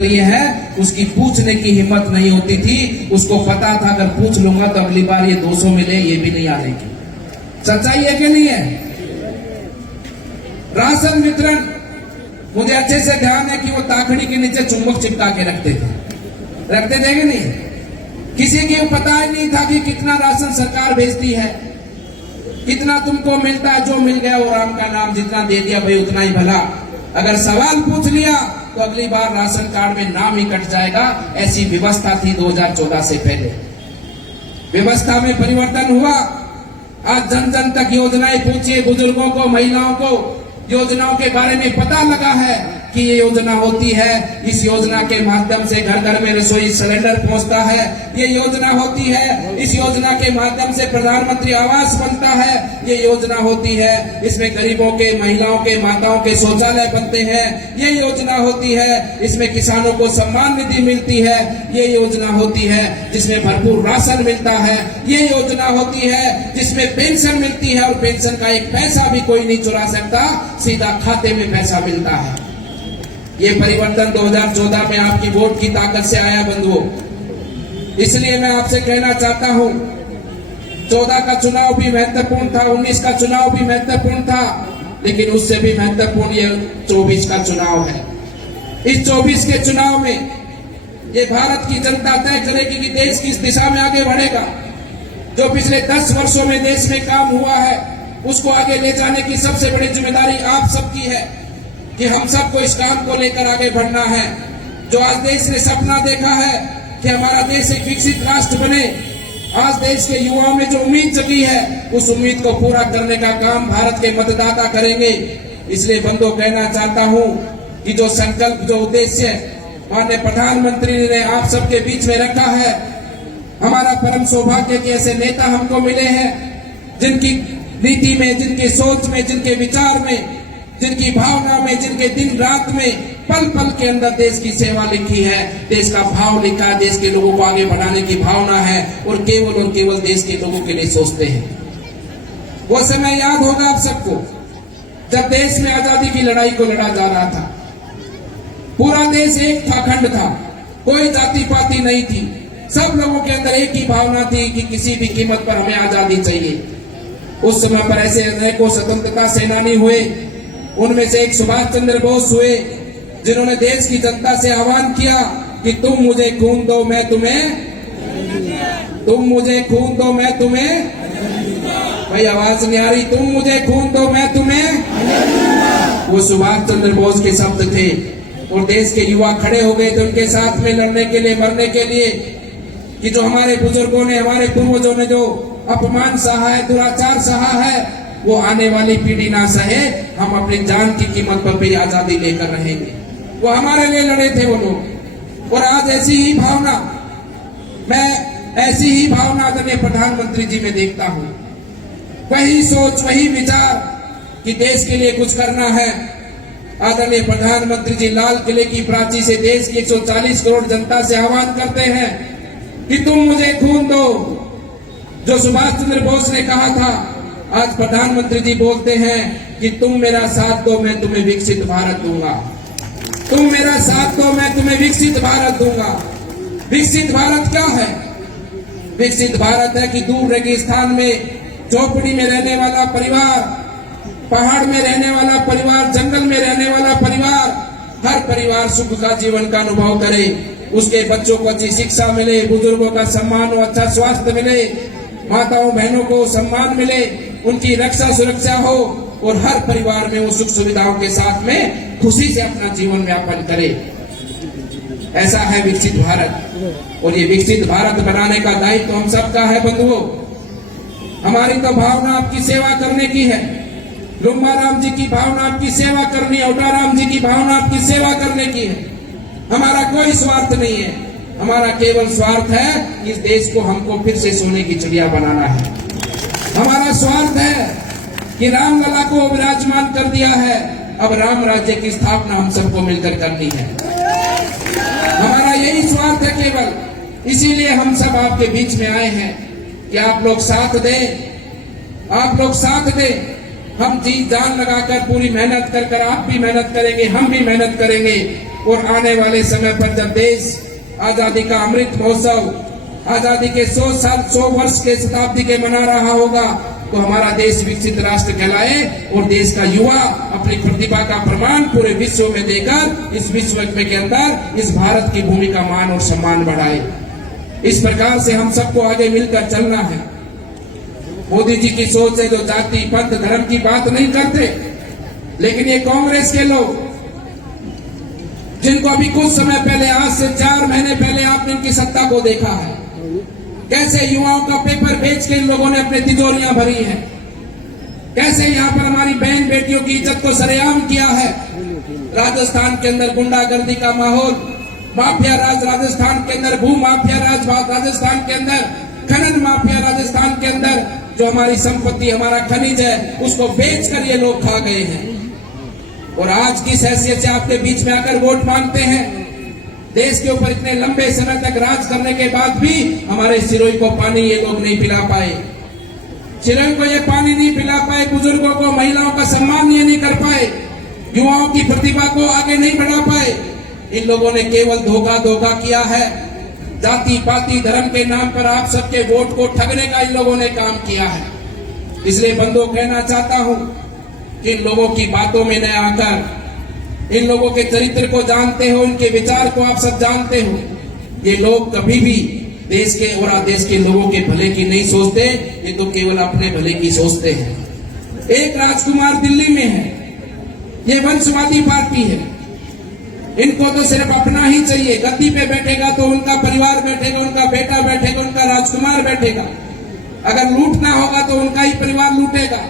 ये है, उसकी पूछने की हिम्मत नहीं होती थी। उसको पता था अगर पूछ लूंगा तो अगली बार ये 200 मिले, ये भी नहीं आने की। सच्चाई है कि नहीं है? राशन वितरण, मुझे अच्छे से ध्यान है कि वो ताकड़ी के नीचे चुंबक चिपका के रखते थे कि नहीं? किसी की पता ही नहीं था कि कितना राशन सरकार भेजती है, कितना तुमको मिलता है। जो मिल गया वो राम का नाम, जितना दे दिया भाई उतना ही भला। अगर सवाल पूछ लिया तो अगली बार राशन कार्ड में नाम ही कट जाएगा। ऐसी व्यवस्था थी 2014 से पहले। व्यवस्था में परिवर्तन हुआ। आज जन जन तक योजनाएं पूछिए, बुजुर्गों को, महिलाओं को योजनाओं के बारे में पता लगा है कि ये योजना होती है। इस योजना के माध्यम से घर घर में रसोई सिलेंडर पहुंचता है। ये योजना होती है, इस योजना के माध्यम से प्रधानमंत्री आवास बनता है। ये योजना होती है, इसमें गरीबों के, महिलाओं के, माताओं के शौचालय बनते हैं। ये योजना होती है, इसमें किसानों को सम्मान निधि मिलती है। ये योजना होती है जिसमें भरपूर राशन मिलता है। ये योजना होती है जिसमें पेंशन मिलती है और पेंशन का एक पैसा भी कोई नहीं चुरा सकता, सीधा खाते में पैसा मिलता है। ये परिवर्तन 2014 में आपकी वोट की ताकत से आया बंधुओं। इसलिए मैं आपसे कहना चाहता हूं, 14 का चुनाव भी महत्वपूर्ण था, 19 का चुनाव भी महत्वपूर्ण था, लेकिन उससे भी महत्वपूर्ण ये 24 का चुनाव है। इस 24 के चुनाव में ये भारत की जनता तय करेगी कि देश किस दिशा में आगे बढ़ेगा। जो पिछले 10 वर्षों में देश में काम हुआ है, उसको आगे ले जाने की सबसे बड़ी जिम्मेदारी आप सबकी है कि हम सबको इस काम को लेकर आगे बढ़ना है। जो आज देश ने सपना देखा है कि हमारा देश एक विकसित राष्ट्र बने, आज देश के युवाओं में जो उम्मीद जगी है, उस उम्मीद को पूरा करने का काम भारत के मतदाता करेंगे। इसलिए बंधुओं कहना चाहता हूं कि जो संकल्प, जो उद्देश्य माननीय प्रधानमंत्री ने आप सबके बीच में रखा है, हमारा परम सौभाग्य कि ऐसे नेता हमको मिले हैं जिनकी नीति में, जिनकी सोच में, जिनके विचार में, जिनकी भावना में, जिनके दिन रात में, पल पल के अंदर देश की सेवा लिखी है, देश का भाव लिखा है, देश के लोगों को आगे बढ़ाने की भावना है और केवल देश के लोगों के लिए सोचते हैं। वो समय याद होगा आप सबको जब देश में आजादी की लड़ाई को लड़ा जा रहा था। पूरा देश एक था, अखंड था, कोई जाति पाति नहीं थी। सब लोगों के अंदर एक ही भावना थी कि किसी भी कीमत पर हमें आजादी चाहिए। उस समय पर ऐसे अनेकों स्वतंत्रता सेनानी हुए। उनमें से एक सुभाष चंद्र बोस हुए, जिन्होंने देश की जनता से आह्वान किया कि तुम मुझे खून दो, मैं तुम्हें, तुम मुझे खून दो, मैं तुम्हें, भाई आवाज नहीं आ रही, तुम मुझे खून दो, मैं तुम्हें। वो सुभाष चंद्र बोस के शब्द थे और देश के युवा खड़े हो गए थे उनके साथ में लड़ने के लिए, मरने के लिए, कि जो हमारे बुजुर्गों ने, हमारे पूर्वजों ने जो अपमान सहा है, दुराचार सहा है, वो आने वाली पीढ़ी ना सहे। हम अपनी जान की कीमत पर भी आजादी लेकर रहेंगे। वो हमारे लिए लड़े थे वो लोग। और आज ऐसी ही भावना, मैं ऐसी ही भावना आदरणीय प्रधानमंत्री जी में देखता हूं। वही सोच, वही विचार कि देश के लिए कुछ करना है। आदरणीय प्रधानमंत्री जी लाल किले की प्राची से देश की 140 करोड़ जनता से आह्वान करते हैं कि तुम मुझे खून दो। जो सुभाष चंद्र बोस ने कहा था, आज प्रधानमंत्री जी बोलते हैं कि तुम मेरा साथ दो, मैं तुम्हें विकसित भारत दूंगा। तुम मेरा साथ दो, मैं तुम्हें विकसित भारत दूंगा। विकसित भारत क्या है? विकसित भारत है कि दूर रेगिस्तान में झोपड़ी में रहने वाला परिवार, पहाड़ में रहने वाला परिवार, जंगल में रहने वाला परिवार, हर परिवार सुख का जीवन का अनुभव करे। उसके बच्चों को अच्छी शिक्षा मिले, बुजुर्गों का सम्मान हो, अच्छा स्वास्थ्य मिले, माताओं बहनों को सम्मान मिले, उनकी रक्षा सुरक्षा हो और हर परिवार में वो सुख सुविधाओं के साथ में खुशी से अपना जीवन यापन करे। ऐसा है विकसित भारत। और ये विकसित भारत बनाने का दायित्व हम सबका है बंधुओं। हमारी तो भावना आपकी सेवा करने की है। लुम्बा राम जी की भावना आपकी सेवा करनी है, उटा राम जी की भावना आपकी सेवा करने की है। हमारा कोई स्वार्थ नहीं है। हमारा केवल स्वार्थ है इस देश को हमको फिर से सोने की चिड़िया बनाना है। हमारा स्वार्थ है कि रामलला को विराजमान कर दिया है, अब राम राज्य की स्थापना हम सबको मिलकर करनी है। हमारा यही स्वार्थ है केवल। इसीलिए हम सब आपके बीच में आए हैं कि आप लोग साथ दें, आप लोग साथ दें। हम जी जान लगाकर पूरी मेहनत कर आप भी मेहनत करेंगे, हम भी मेहनत करेंगे और आने वाले समय पर जब देश आजादी का अमृत महोत्सव, आजादी के 100 वर्ष के शताब्दी के मना रहा होगा, तो हमारा देश विकसित राष्ट्र कहलाए और देश का युवा अपनी प्रतिभा का प्रमाण पूरे विश्व में देकर इस विश्व के अंदर इस भारत की भूमि का मान और सम्मान बढ़ाए। इस प्रकार से हम सबको आगे मिलकर चलना है। मोदी जी की सोच है जो जाति पंथ धर्म की बात नहीं करते, लेकिन ये कांग्रेस के लोग जिनको अभी कुछ समय पहले, आज से 4 महीने पहले आपने इनकी सत्ता को देखा है, कैसे युवाओं का पेपर बेच के इन लोगों ने अपने तिजोरियां भरी हैं, कैसे यहाँ पर हमारी बहन बेटियों की इज्जत को सरेआम किया है। राजस्थान के अंदर गुंडागर्दी का माहौल, माफिया राज राजस्थान के अंदर, भू माफिया राज राजस्थान के अंदर, खनन माफिया राजस्थान के अंदर, जो हमारी संपत्ति हमारा खनिज है उसको बेचकर ये लोग खा गए हैं। और आज किस हैसियत से आपके बीच में आकर वोट मांगते हैं? देश के ऊपर इतने लंबे समय तक राज करने के बाद भी हमारे सिरोही को पानी ये लोग नहीं पिला पाए, सिरोही को ये पानी नहीं पिला पाए, बुजुर्गों को, महिलाओं का सम्मान ये नहीं कर पाए, युवाओं की प्रतिभा को आगे नहीं बढ़ा पाए। इन लोगों ने केवल धोखा किया है। जाति पाति धर्म के नाम पर आप सबके वोट को ठगने का इन लोगों ने काम किया है। इसलिए बंधुओं कहना चाहता हूं कि इन लोगों की बातों में न आकर, इन लोगों के चरित्र को जानते हो, इनके विचार को आप सब जानते हो। ये लोग कभी भी देश के और देश के लोगों के भले की नहीं सोचते, ये तो केवल अपने भले की सोचते हैं। एक राजकुमार दिल्ली में है, ये वंशवादी पार्टी है, इनको तो सिर्फ अपना ही चाहिए। गद्दी पे बैठेगा तो उनका परिवार बैठेगा, उनका बेटा बैठेगा, उनका राजकुमार बैठेगा। अगर लूटना होगा तो उनका ही परिवार लूटेगा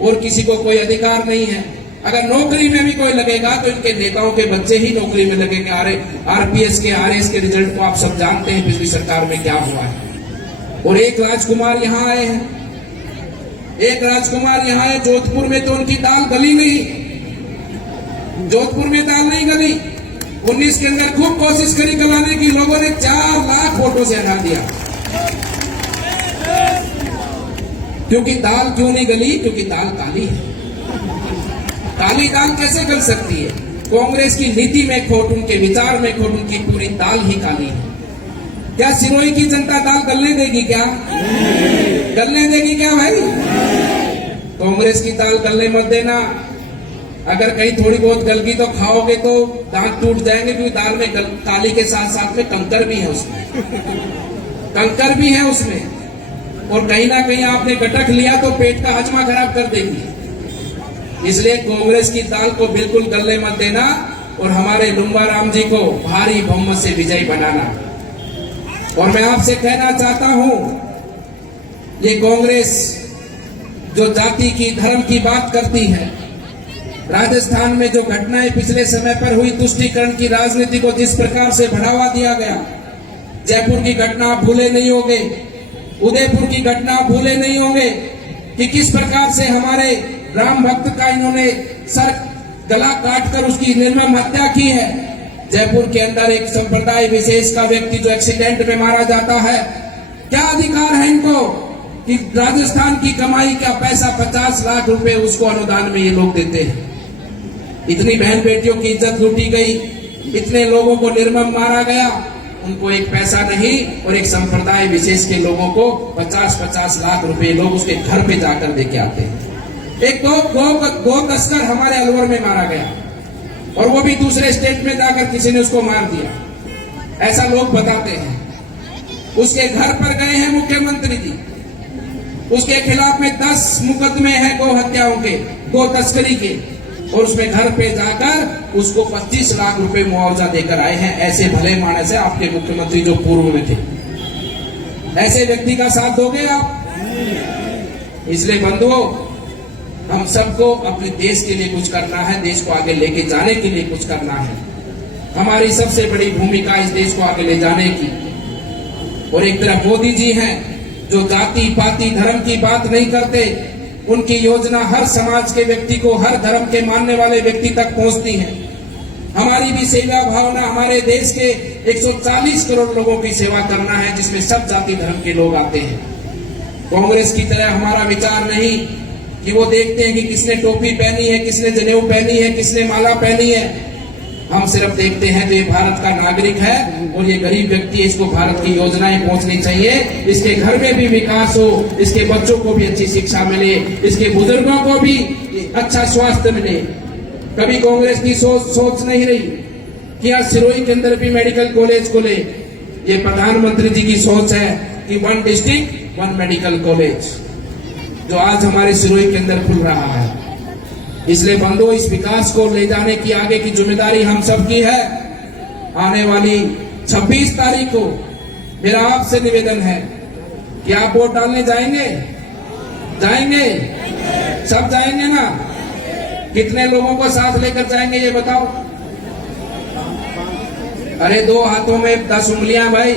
और किसी को कोई अधिकार नहीं है। अगर नौकरी में भी कोई लगेगा तो इनके नेताओं के बच्चे ही नौकरी में लगेंगे। आरपीएस के, आरएस के रिजल्ट को आप सब जानते हैं पिछली सरकार में क्या हुआ है। और एक राजकुमार यहाँ आए हैं, एक राजकुमार यहाँ है जोधपुर में, तो उनकी दाल गली नहीं, जोधपुर में दाल नहीं गली। 19 के अंदर खूब कोशिश करी गलाने की, लोगों ने 4 लाख वोटों से हटा दिया। क्योंकि दाल क्यों नहीं गली? क्योंकि दाल काली है। काली दाल कैसे गल सकती है? कांग्रेस की नीति में खोट, उनके विचार में खोट, उनकी पूरी दाल ही काली है। क्या सिरोही की जनता दाल गलने देगी? क्या गलने देगी क्या भाई? कांग्रेस की दाल गलने मत देना। अगर कहीं थोड़ी बहुत गल गई तो खाओगे तो दांत टूट जाएंगे, क्योंकि दाल में काली के साथ साथ में कंकर भी है, उसमें कंकर भी है उसमें। और कहीं ना कहीं आपने गटक लिया तो पेट का हजमा खराब कर देगी। इसलिए कांग्रेस की दाल को बिल्कुल गलने मत देना और हमारे लुम्बा राम जी को भारी बहुमत से विजयी बनाना। और मैं आपसे कहना चाहता हूं, ये कांग्रेस जो जाति की, धर्म की बात करती है, राजस्थान में जो घटनाएं पिछले समय पर हुई, तुष्टीकरण की राजनीति को जिस प्रकार से बढ़ावा दिया गया, जयपुर की घटना आप भूले नहीं होंगे, उदयपुर की घटना आप भूले नहीं होंगे कि किस प्रकार से हमारे राम भक्त का इन्होंने सर गला काटकर उसकी निर्मम हत्या की है। जयपुर के अंदर एक संप्रदाय विशेष का व्यक्ति जो एक्सीडेंट में मारा जाता है, क्या अधिकार है इनको कि राजस्थान की कमाई का पैसा 50 लाख रुपए उसको अनुदान में ये लोग देते हैं। इतनी बहन बेटियों की इज्जत लूटी गई, इतने लोगों को निर्मम मारा गया, उनको एक पैसा नहीं, और एक संप्रदाय विशेष के लोगों को 50-50 लाख रुपए लोग उसके घर पे जाकर देके आते हैं। एक गो तस्कर हमारे अलवर में मारा गया और वो भी दूसरे स्टेट में जाकर किसी ने उसको मार दिया, ऐसा लोग बताते हैं। उसके घर पर गए हैं मुख्यमंत्री जी, उसके खिलाफ में 10 मुकदमे हैं गो हत्याओं के, गो तस्करी के, और उसमें घर पे जाकर उसको 25 लाख रुपए मुआवजा देकर आए हैं। ऐसे भले मानस है आपके मुख्यमंत्री जो पूर्व में थे, ऐसे व्यक्ति का साथ दोगे आप? इसलिए बंधुओं, हम सबको अपने देश के लिए कुछ करना है, देश को आगे लेके जाने के लिए कुछ करना है। हमारी सबसे बड़ी भूमिका इस देश को आगे ले जाने की। और एक तरफ मोदी जी हैं जो जाति पाति धर्म की बात नहीं करते, उनकी योजना हर समाज के व्यक्ति को, हर धर्म के मानने वाले व्यक्ति तक पहुंचती है। हमारी भी सेवा भावना, हमारे देश के 140 करोड़ लोगों की सेवा करना है, जिसमें सब जाति धर्म के लोग आते हैं। कांग्रेस की तरह हमारा विचार नहीं कि वो देखते हैं कि किसने टोपी पहनी है, किसने जनेऊ पहनी है, किसने माला पहनी है। हम सिर्फ देखते हैं तो ये भारत का नागरिक है और ये गरीब व्यक्ति, इसको भारत की योजनाएं पहुंचनी चाहिए, इसके घर में भी विकास हो, इसके बच्चों को भी अच्छी शिक्षा मिले, इसके बुजुर्गों को भी अच्छा स्वास्थ्य मिले। कभी कांग्रेस की सोच नहीं रही कि आज सिरोही के अंदर भी मेडिकल कॉलेज खुले। ये प्रधानमंत्री जी की सोच है कि 1 डिस्ट्रिक्ट 1 मेडिकल कॉलेज, जो आज हमारे सिरोही के अंदर खुल रहा है। इसलिए बंधुओं, इस विकास को ले जाने की आगे की जिम्मेदारी हम सबकी है। आने वाली 26 तारीख को मेरा आपसे निवेदन है कि आप वोट डालने जाएंगे? जाएंगे? सब जाएंगे ना? कितने लोगों को साथ लेकर जाएंगे ये बताओ? अरे 2 हाथों में 10 उंगलियां भाई,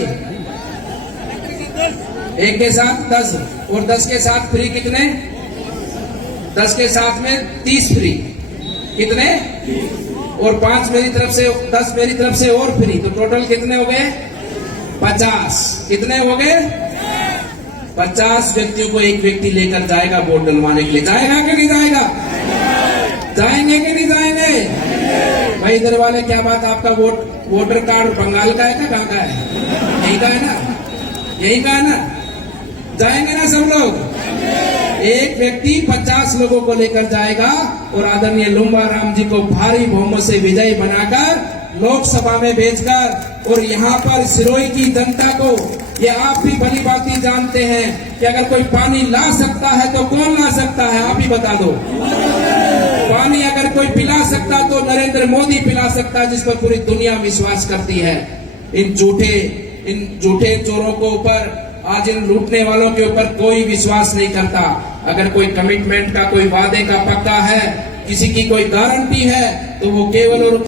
एक के साथ 10 और 10 के साथ फ्री कितने? 10 के साथ में 30 फ्री कितने? और 5 मेरी तरफ से, 10 मेरी तरफ से और फ्री, तो टोटल कितने हो गए? 50। कितने हो गए? 50 व्यक्तियों को एक व्यक्ति लेकर जाएगा वोट डलवाने के लिए। जाएगा कि नहीं जाएगा? जाएंगे कि नहीं जाएंगे? भाई इधर वाले, क्या बात, आपका वोटर कार्ड बंगाल का है क्या, कहाँ का है? यही का है ना? यही का है ना? जाएंगे ना सब लोग? एक व्यक्ति 50 लोगों को लेकर जाएगा और आदरणीय लुम्बा राम जी को भारी बहुमत से विजयी बनाकर लोकसभा में भेजकर, और यहाँ पर सिरोही की जनता को, ये आप भी भली भांति जानते हैं कि अगर कोई पानी ला सकता है तो कौन ला सकता है? आप ही बता दो। पानी अगर कोई पिला सकता तो नरेंद्र मोदी पिला सकता, जिस पर पूरी दुनिया विश्वास करती है। इन झूठे चोरों को ऊपर, आज इन लूटने वालों के ऊपर कोई विश्वास नहीं करता। अगर कोई कमिटमेंट का, कोई वादे का पक्का है, किसी की कोई गारंटी है, तो वो केवल और